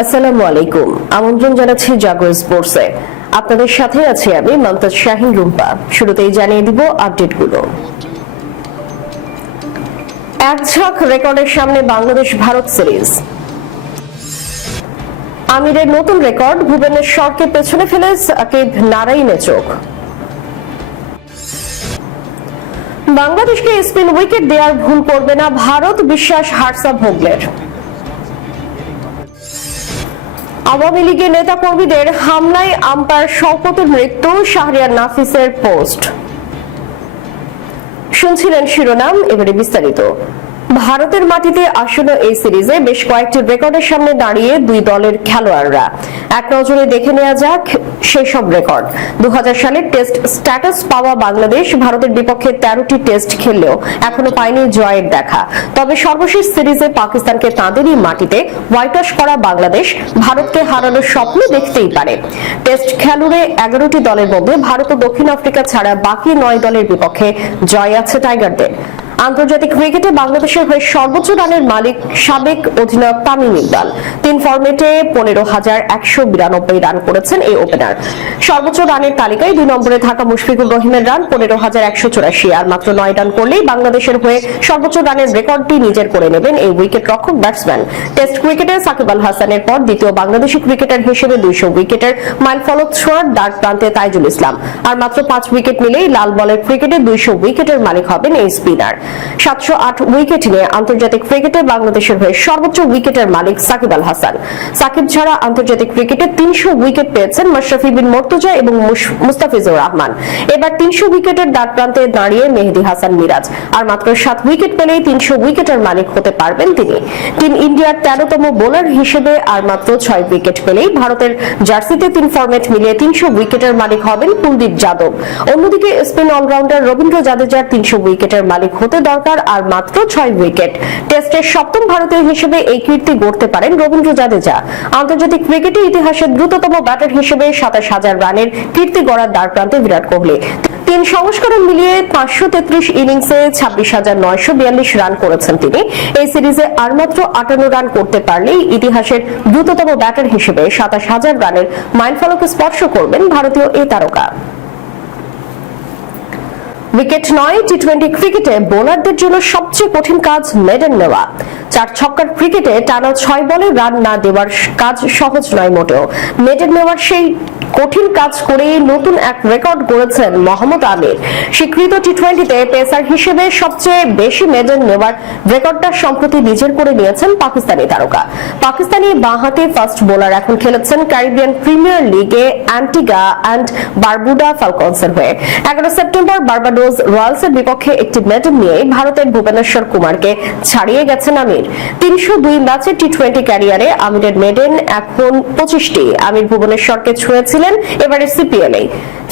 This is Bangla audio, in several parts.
আসসালামু আলাইকুম। আমন্ত্রণ জানাচ্ছি জাগো স্পোর্টসে। আপনাদের সাথে আছি আমি মমতাজ শাহিন রুম্পা। শুরুতেই জানিয়ে দিব আপডেটগুলো। এক ঝাঁক রেকর্ডের সামনে বাংলাদেশ ভারত সিরিজ। আমিরের নতুন রেকর্ড, ভুবনেশ্বরকে পেছনে ফেলে সাকিব নারাইনে চোখ। বাংলাদেশকে স্পিন উইকেট দেওয়ার ভুল করবে না ভারত, বিশ্বাস হারসা ভোগলের। আওয়ামী লীগের নেতা কর্মীদের হামলায় আম্পায়ার শওকতের মৃত্যু, শাহরিয়ার নাফিসের পোস্ট। শুনছিলেন শিরোনাম, এবারে বিস্তারিত। ভারতের মাটিতে আসন্ন এই সিরিজে বেশ কয়েকটি রেকর্ডের সামনে দাঁড়িয়ে দুই দলের খেলোয়াড়রা। এক নজরে দেখে নেওয়া যাক সেই সব রেকর্ড। দু সালে টেস্ট স্ট্যাটাস পাওয়া বাংলাদেশ ভারতের বিপক্ষে তেরোটি টেস্ট খেললেও এখনও পায়নি জয়ের দেখা। তবে সর্বশেষ সিরিজে পাকিস্তানকে তাঁদেরই মাটিতে হোয়াইট করা বাংলাদেশ ভারতকে হারানোর স্বপ্ন দেখতেই পারে। টেস্ট খেলুড়ে এগারোটি দলের মধ্যে ভারত ও দক্ষিণ আফ্রিকা ছাড়া বাকি নয় দলের বিপক্ষে জয় আছে টাইগারদের। আন্তর্জাতিক ক্রিকেটে বাংলাদেশের হয়ে সর্বোচ্চ রানের মালিক সাবেক অধিনায়ক তামিম ইকবাল। তিন ফরম্যাটে পনেরো হাজার একশো বিরানব্বই রান করেছেন এই ওপেনার। সর্বোচ্চ রানের তালিকায় দুই নম্বরে থাকা মুশফিকুর রহিমের রান পনেরো হাজার একশো চুরাশি, আর মাত্র নয় রান করলেই বাংলাদেশের হয়ে সর্বোচ্চ রানের রেকর্ডটি নিজের করে নেবেন এই উইকেট রক্ষক ব্যাটসম্যান। টেস্ট ক্রিকেটে সাকিব আল হাসানের পর দ্বিতীয় বাংলাদেশি ক্রিকেটার হিসেবে দুইশো উইকেটের মাইল ফলক ছোঁয়ার ডাক প্রান্তে তাইজুল ইসলাম। আর মাত্র পাঁচ উইকেট নিলেই লাল বলের ক্রিকেটে দুইশো উইকেটের মালিক হবেন এই স্পিনার। সাতশো আট উইকেট নিয়ে আন্তর্জাতিক ক্রিকেটে বাংলাদেশের হয়ে সর্বোচ্চ উইকেটের মালিক সাকিব আল হাসান। সাকিব ছাড়া আন্তর্জাতিক ক্রিকেটে তিনশো উইকেট পেয়েছেন মাশরাফি বিন মর্তুজা এবং মুস্তাফিজুর রহমান। এবার তিনশো উইকেটের প্রান্তে দাঁড়িয়ে মেহেদি হাসান মিরাজ। আর মাত্র সাত উইকেট পেলেই তিনশো উইকেটের মালিক হতে পারবেন তিনি। টিম ইন্ডিয়ার তেরোতম বোলার হিসেবে আর মাত্র ছয় উইকেট পেলেই ভারতের জার্সিতে তিন ফরম্যাট মিলিয়ে তিনশো উইকেটের মালিক হবেন কুলদীপ যাদব। অন্যদিকে স্পিন অলরাউন্ডার রবীন্দ্র জাদেজার তিনশো উইকেটের মালিক হতে দরকার আর মাত্র ছয় উইকেট। টেস্টের সপ্তম ভারতীয় হিসেবে এই কীর্তি গড়তে পারেন রবীন্দ্র জাদেজা। আন্তর্জাতিক ক্রিকেটে ইতিহাসের দ্রুততম ব্যাটার হিসেবে সাতাশ হাজার রানের কীর্তি গড়ার দ্বার প্রান্তে বিরাট কোহলি। তিন সংস্করণ মিলিয়ে পাঁচশো তেত্রিশ ইনিংসে ছাব্বিশ হাজার নয়শো বিয়াল্লিশ রান করেছেন তিনি। এই সিরিজে আর মাত্র আটান্ন রান করতে পারলেই ইতিহাসের দ্রুততম ব্যাটার হিসেবে সাতাশ হাজার রানের মাইলফলকে স্পর্শ করবেন ভারতীয় এই তারকা। উইকেট নয় টি টোয়েন্টি ক্রিকেটে বোলারদের জন্য সবচেয়ে কঠিন কাজ মেডেন নেওয়া। চার ছক্কার ক্রিকেটে টানা ছয় বলে রান না দেওয়ার কাজ সহজ নয় মোটেও। মেডেন নেওয়ার সেই কঠিন কাজ করে নতুন এক রেকর্ড গড়েছেন মোহাম্মদ আমির। স্বীকৃত টি টোয়েন্টিতে পেসার হিসেবে সবচেয়ে বেশি মেডেল নেওয়ার রেকর্ডটা সম্প্রতি নিজের করে নিয়েছেন পাকিস্তানি তারকা। পাকিস্তানি বাঁহাতি ফাস্ট বোলার এখন খেলেছেন ক্যারিবিয়ান প্রিমিয়ার লিগে অ্যান্টিগা অ্যান্ড বারবুডা ফালকনসের হয়ে। এগারো সেপ্টেম্বর বার্বাডোজ রয়্যালসের বিপক্ষে একটি মেডেল নিয়ে ভারতের ভুবনেশ্বর কুমারকে ছাড়িয়ে গেছেন আমির। তিনশো দুই ম্যাচে টি টোয়েন্টি ক্যারিয়ারে আমিরের মেডেন এখন পঁচিশটি। আমির ভুবনেশ্বরকে ছুঁয়েছিলেন এবারে সিপিএল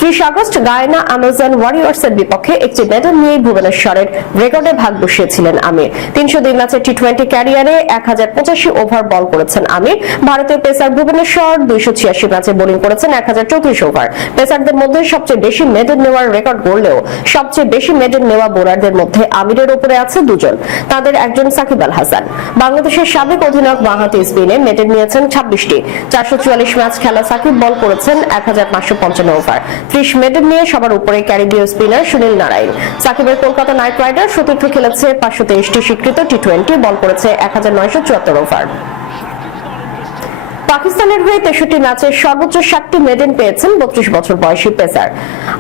ত্রিশ আগস্ট গায়না আমাজন ওয়ারিয়র্স এর বিপক্ষে একটি মেডেল নিয়ে ভুবনেশ্বরের রেকর্ডে ভাগ বসিয়েছিলেন আমির। তিনশো দুই ম্যাচে টি টোয়েন্টি ক্যারিয়ারে এক হাজার পঁচাশি ওভার বল করেছেন আমির। ভারতীয় পেসার ভুবনেশ্বর দুইশো ছিয়াশি ম্যাচে বোলিং করেছেন এক হাজার চৌত্রিশ ওভার। পেসারদের মধ্যে সবচেয়ে বেশি মেডেল নেওয়ার রেকর্ড গড়লেও সবচেয়ে বেশি মেডেল নেওয়া বোলারদের মধ্যে আমিরের উপরে আছে দুজন, তাদের একজন সাকিব আল হাসান। বাংলাদেশের সাবেক অধিনায়ক বাঁহাতি স্পিনে মেডেল নিয়েছেন ছাব্বিশটি। চারশো চুয়াল্লিশ ম্যাচ খেলা সাকিব বল করেছেন এক হাজার পাঁচশো পঞ্চান্ন ওভার। ত্রিশ মেডেল নিয়ে সবার উপরে ক্যারিবীয় স্পিনার সুনীল নারায়ণ। সাকিবের কলকাতা নাইট রাইডার চতুর্থ খেলেছে পাঁচশো তেইশটি স্বীকৃত টি টোয়েন্টি বল করেছে এক হাজার নয়শো চুয়াত্তর ওভার। পাকিস্তানের হয়ে তেষট্টি ম্যাচে সর্বোচ্চ ষাটটি মেডেন পেয়েছেন বত্রিশ বছর বয়সী পেসার।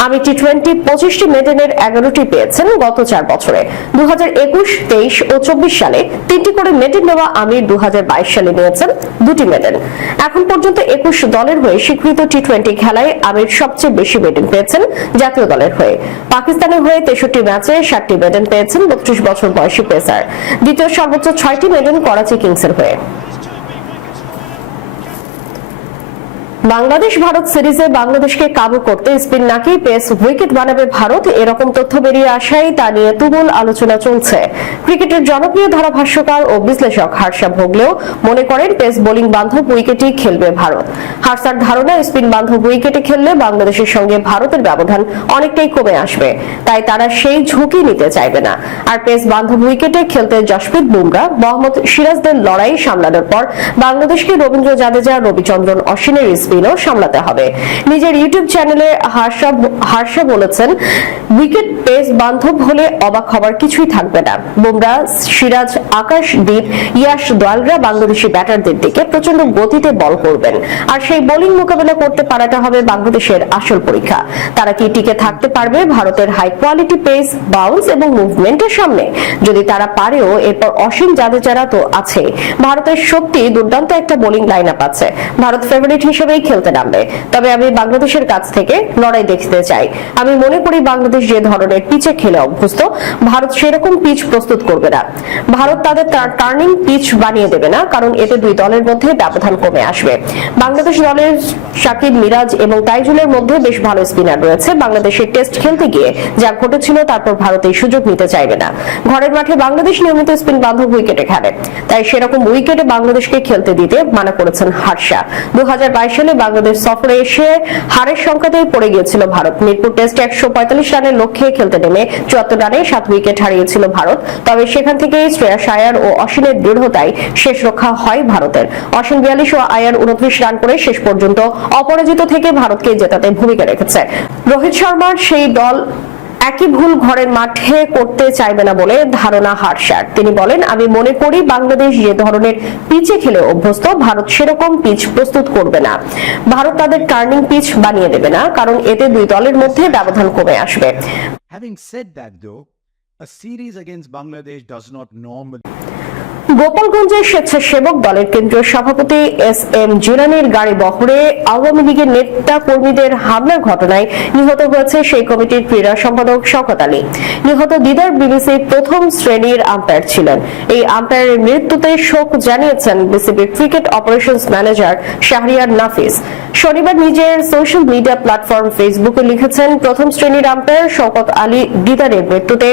আমি টি টোয়েন্টি পঁচিশটি মেডেনের এগারোটি পেয়েছেন গত চার বছরে। দু হাজার একুশ, তেইশ ও চব্বিশ সালে তিনটি করে মেডেল নেওয়া আমির দু হাজার বাইশ সালে নিয়েছেন দুটি মেডেল এখন পর্যন্ত একুশ দলের হয়ে স্বীকৃত টি টোয়েন্টি খেলায় আমির সবচেয়ে বেশি মেডেল পেয়েছেন জাতীয় দলের হয়ে। পাকিস্তানের হয়ে তেষট্টি ম্যাচে সাতটি মেডেন পেয়েছেন বত্রিশ বছর বয়সী পেসার। দ্বিতীয় সর্বোচ্চ ছয়টি মেডেন করাচি কিংসের হয়ে। বাংলাদেশ ভারত সিরিজে বাংলাদেশকে কাবু করতে স্পিন নাকি পেস উইকেট বানাবে ভারত? এরকম তথ্য বেরিয়ে আসায় তা নিয়ে তুমুল আলোচনা চলছে। ক্রিকেটের জনপ্রিয় ধারাভাষ্যকার ও বিশ্লেষক হার্ষা ভোগলেও মনে করেন পেস বোলিং বান্ধব উইকেটই খেলবে ভারত। হার্ষার ধারণা, স্পিন বান্ধব উইকেটে খেললে বাংলাদেশের সঙ্গে ভারতের ব্যবধান অনেকটাই কমে আসবে। তাই তারা সেই ঝুঁকি নিতে চাইবে না। আর পেস বান্ধব উইকেটে খেলতে জশপ্রীত বুমরা, মোহাম্মদ সিরাজদের লড়াই সামলানোর পর বাংলাদেশকে রবীন্দ্র জাদেজা, রবিচন্দ্রন অশ্বিনের স্পিনও সামলাতে হবে। নিজের ইউটিউব চ্যানেলে হার্ষা হার্ষা বলেছেন, উইকেট পেস বান্ধব হলে অবাক হবার কিছুই থাকবে না। বুমরা, সিরাজ আকাশদীপ ইয়াশ দোয়ালরা বাংলাদেশি ব্যাটারদের দিকে প্রচণ্ড গতিতে বল করবেন। আর সেই বোলিং মোকাবেলা করতে পারাটা হবে বাংলাদেশের আসল পরীক্ষা। তারা কি টিকে থাকতে পারবে ভারতের হাই কোয়ালিটি পেস বাউন্স এবং মুভমেন্টের সামনে? যদি তারা পারেও, এরপর অসীম জাদেজারা তো আছে ভারতের সত্যি দুর্দান্ত একটা বোলিং লাইন আপ আছে। ভারত ফেভারিট হিসেবেই খেলতে নামবে। তবে আমি বাংলাদেশের কাছ থেকে লড়াই দেখতে চাই। আমি মনে করি বাংলাদেশ যে ধরনের পিচে খেলে অভ্যস্ত, ভারত সেরকম পিচ প্রস্তুত করবে না। ভারত তাদের টার্নিং পিচ বানিয়ে দেবে না, কারণ এতে দুই দলের মধ্যে ব্যবধান কমে আসবে। বাংলাদেশ দলের শাকিব মিরাজ এবং তাইজুলের মধ্যে বেশ ভালো স্পিনার রয়েছে। বাংলাদেশের টেস্ট খেলতে গিয়ে যা ঘটেছিল তারপর ভারত এই সুযোগ নিতে চাইবে না। ঘরের মাঠে বাংলাদেশ নিয়মিত স্পিন বান্ধব উইকেটে খেলে। তাই সেরকম উইকেটে বাংলাদেশকে খেলতে দিতে মানা করেছেন হার্ষা দু সালে বাংলাদেশ সফরে এসে হারের সংখ্যাতেই পড়ে গিয়েছিল ভারত। মিরপুর টেস্টে একশো রানের লক্ষ্যে খেলতে নেমে চুয়াত্তর রানে সাত উইকেট হারিয়েছিল ভারত। তবে সেখান থেকে শ্রেয়া আয়ার ও অশ্বিনের দৃঢ়তায় শেষ রক্ষা হয় ভারতের। অশ্বিন বিয়াল্লিশ ও আয়ার উনত্রিশ রান করে শেষ পর্যন্ত অপরাজিত থেকে ভারতকে জেতাতে ভূমিকা রেখেছে। রোহিত শর্মার সেই দল একই ভুল ঘরের মাঠে করতে চাইবে না বলে ধারণা হারশার তিনি বলেন আমি মনে করি বাংলাদেশ যে ধরনের পিচে খেলে অভ্যস্ত ভারত সেরকম পিচ প্রস্তুত করবে না ভারত তাদের টার্নিং পিচ বানিয়ে দেবে না কারণ এতে দুই দলের মধ্যে ব্যবধান কমে আসবে Having said that, though, a series against Bangladesh does not normally. গোপালগঞ্জের স্বেচ্ছাসেবক দলের কেন্দ্রীয় সভাপতি এস এম জিলানির গাড়ি বহরে আওয়ামী লীগের নেতা কর্মীদের হামলার ঘটনায় নিহত হয়েছে সেই কমিটির ক্রীড়া সম্পাদক শকত আলী। নিহত দিদার বিবিসি প্রথম শ্রেণির আম্পায়ার ছিলেন। এই আম্পায়ারের মৃত্যুতে শোক জানিয়েছেন বিসিবির cricket operations manager Shahriar Nafees. শনিবার নিজের সোশ্যাল মিডিয়া প্ল্যাটফর্ম ফেসবুকে লিখেছেন, প্রথম শ্রেণির আম্পায়ার শওকত আলী দিদারের মৃত্যুতে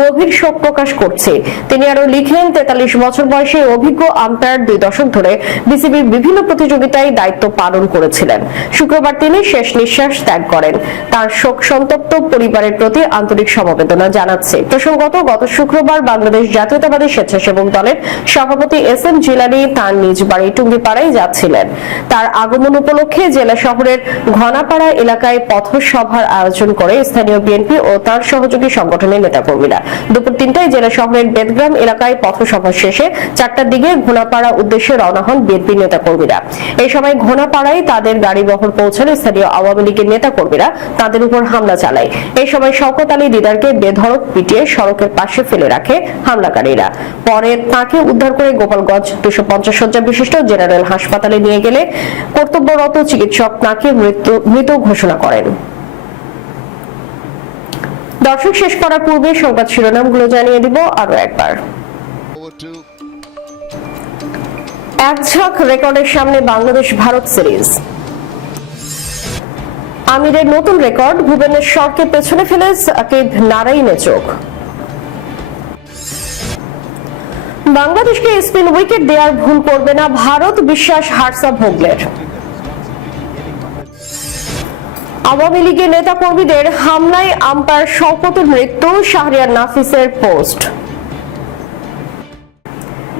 গভীর শোক প্রকাশ করছে। তিনি আরও লিখেন তেতাল্লিশ বছর বয়সী অভিজ্ঞ আম্পায়ার দুই দশক ধরে বিসিবির বিভিন্ন প্রতিযোগিতায় দায়িত্ব পালন করেছিলেন। শুক্রবার তিনি শেষ নিঃশ্বাস ত্যাগ করেন। তার শোক সন্তপ্ত পরিবারের প্রতি আন্তরিক সমবেদনা জানাচ্ছে। প্রসঙ্গত, গত শুক্রবার বাংলাদেশ জাতীয়তাবাদী স্বেচ্ছাসেবক দলের সভাপতি এস এম জিলানি তার নিজ বাড়ি টুঙ্গিপাড়ায় যাচ্ছিলেন। তার আগমন উপলক্ষে জেলা শহরের ঘনাপাড়া এলাকায় পথসভার আয়োজন করে স্থানীয় বিএনপি ও তার সহযোগী সংগঠনের নেতাকর্মীরা। দুপুর তিনটায় জেলা শহরের বেদগ্রাম এলাকায় পথসভা শেষে চারটার দিকে ঘোনাপাড়া উদ্দেশ্যে রওনা হন বিএনপি নেতাকর্মীরা। এই সময় ঘোনাপাড়ায় তাদের গাড়ি বহর পৌঁছালে স্থানীয় আওয়ামী লীগের নেতাকর্মীরা তাদের উপর হামলা চালায়। এই সময় শওকত আলী দিদারকে বেধড়ক পিটিয়ে সড়কের পাশে ফেলে রাখে হামলাকারীরা। পরে তাকে উদ্ধার করে গোপালগঞ্জ দুশো পঞ্চাশ শয্যা বিশিষ্ট জেনারেল হাসপাতালে নিয়ে গেলে কর্তব্যরত চিকিৎসক তাকে মৃত ঘোষণা করেন। দর্শক, শেষ করার পূর্বে সংবাদ শিরোনামগুলো জানিয়ে দিব আরও একবার। এক ঝাঁক রেকর্ডের সামনে বাংলাদেশ ভারত সিরিজ। আমিরের নতুন রেকর্ড ভুবনেশ্বরকে পেছনে ফেলে সাকিব নারাইনে চোখ। বাংলাদেশকে স্পিন উইকেট দেওয়ার ভুল করবে না ভারত, বিশ্বাস হারসা ভোগলের। আওয়ামী লীগের নেতা কর্মীদের হামলায় আম্পায়ার শওকতের মৃত্যু শাহরিয়ার নাফিসের পোস্ট।